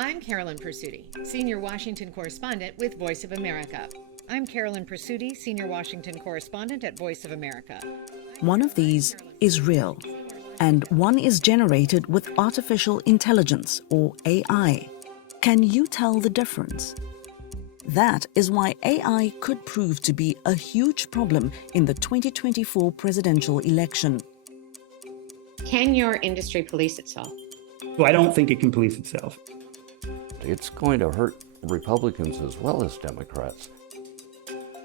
I'm Carolyn Pursuti, Senior Washington Correspondent with Voice of America. I'm Carolyn Pursuti, Senior Washington Correspondent at Voice of America. One of these is real, and one is generated with artificial intelligence, or AI. Can you tell the difference? That is why AI could prove to be a huge problem in the 2024 presidential election. Can your industry police itself? Well, I don't think it can police itself. It's going to hurt Republicans as well as Democrats.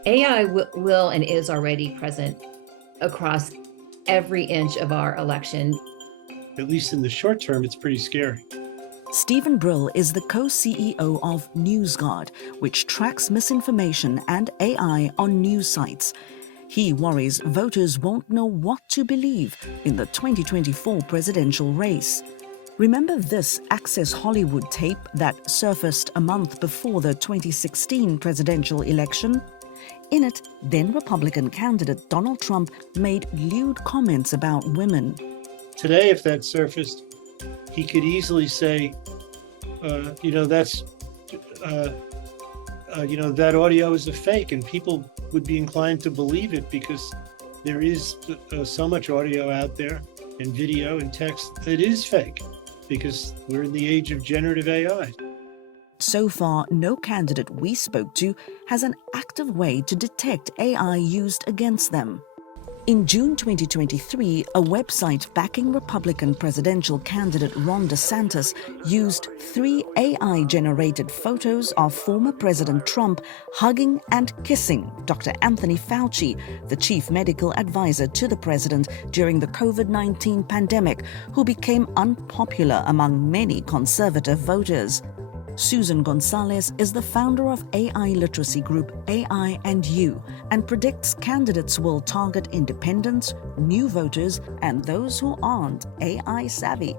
AI will and is already present across every inch of our election. At least in the short term, it's pretty scary. Stephen Brill is the co-CEO of NewsGuard, which tracks misinformation and AI on news sites. He worries voters won't know what to believe in the 2024 presidential race. Remember this Access Hollywood tape that surfaced a month before the 2016 presidential election? In it, then Republican candidate Donald Trump made lewd comments about women. Today, if that surfaced, he could easily say, that audio is a fake, and people would be inclined to believe it because there is so much audio out there and video and text that is fake, because we're in the age of generative AI. So far, no candidate we spoke to has an active way to detect AI used against them. In June 2023, a website backing Republican presidential candidate Ron DeSantis used 3 AI-generated photos of former President Trump hugging and kissing Dr. Anthony Fauci, the chief medical advisor to the president during the COVID-19 pandemic, who became unpopular among many conservative voters. Susan Gonzalez is the founder of AI literacy group AI and You and predicts candidates will target independents, new voters, and those who aren't AI savvy.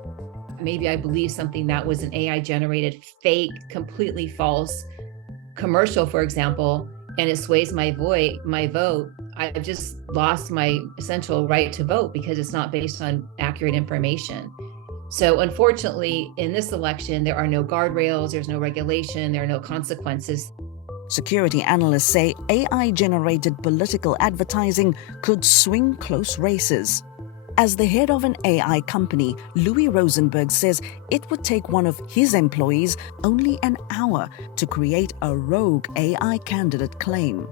Maybe I believe something that was an AI-generated, fake, completely false commercial, for example, and it sways my vote. I've just lost my essential right to vote because it's not based on accurate information. So unfortunately, in this election, there are no guardrails, there's no regulation, there are no consequences. Security analysts say AI-generated political advertising could swing close races. As the head of an AI company, Louis Rosenberg says it would take one of his employees only an hour to create a rogue AI candidate claim.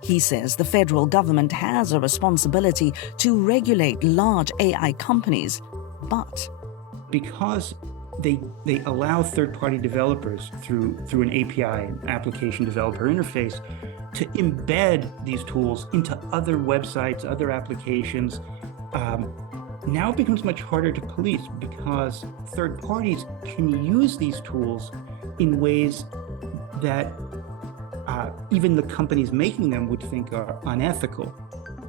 He says the federal government has a responsibility to regulate large AI companies, but because they allow third-party developers through an API, an application developer interface, to embed these tools into other websites, other applications. Now it becomes much harder to police because third parties can use these tools in ways that even the companies making them would think are unethical.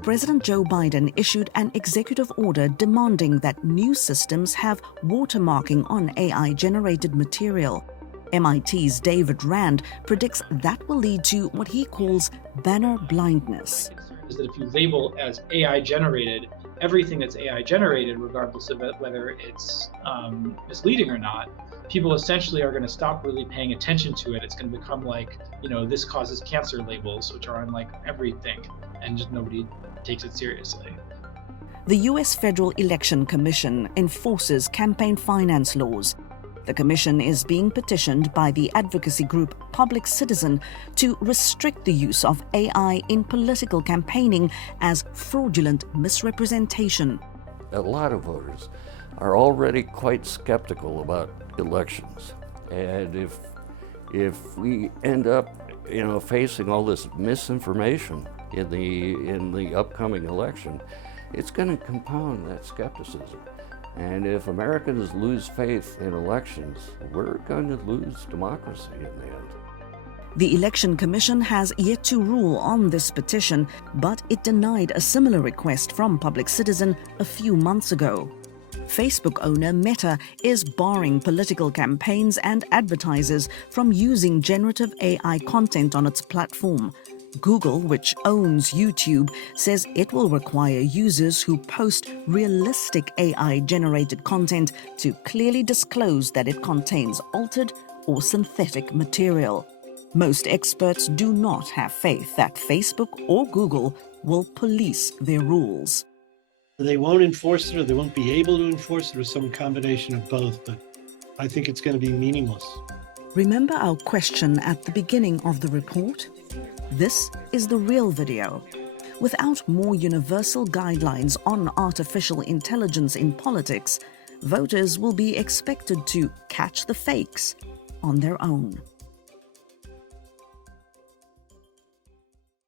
President Џо Biden issued an executive order demanding that new systems have watermarking on AI-generated material. MIT's David Rand predicts that will lead to what he calls banner blindness. Is that if you label as AI-generated, everything that's AI-generated, regardless of whether it's misleading or not, people essentially are going to stop really paying attention to it. It's going to become like, this causes cancer labels, which are on like everything, and just nobody takes it seriously. The U.S. Federal Election Commission enforces campaign finance laws. The commission is being petitioned by the advocacy group Public Citizen to restrict the use of AI in political campaigning as fraudulent misrepresentation. A lot of voters are already quite skeptical about elections. And if we end up, facing all this misinformation in the upcoming election, it's going to compound that skepticism. And if Americans lose faith in elections, we're going to lose democracy in the end. The Election Commission has yet to rule on this petition, but it denied a similar request from Public Citizen a few months ago. Facebook owner Meta is barring political campaigns and advertisers from using generative AI content on its platform. Google, which owns YouTube, says it will require users who post realistic AI-generated content to clearly disclose that it contains altered or synthetic material. Most experts do not have faith that Facebook or Google will police their rules. They won't enforce it, or they won't be able to enforce it, or some combination of both, but I think it's going to be meaningless. Remember our question at the beginning of the report? This is the real video. Without more universal guidelines on artificial intelligence in politics, voters will be expected to catch the fakes on their own.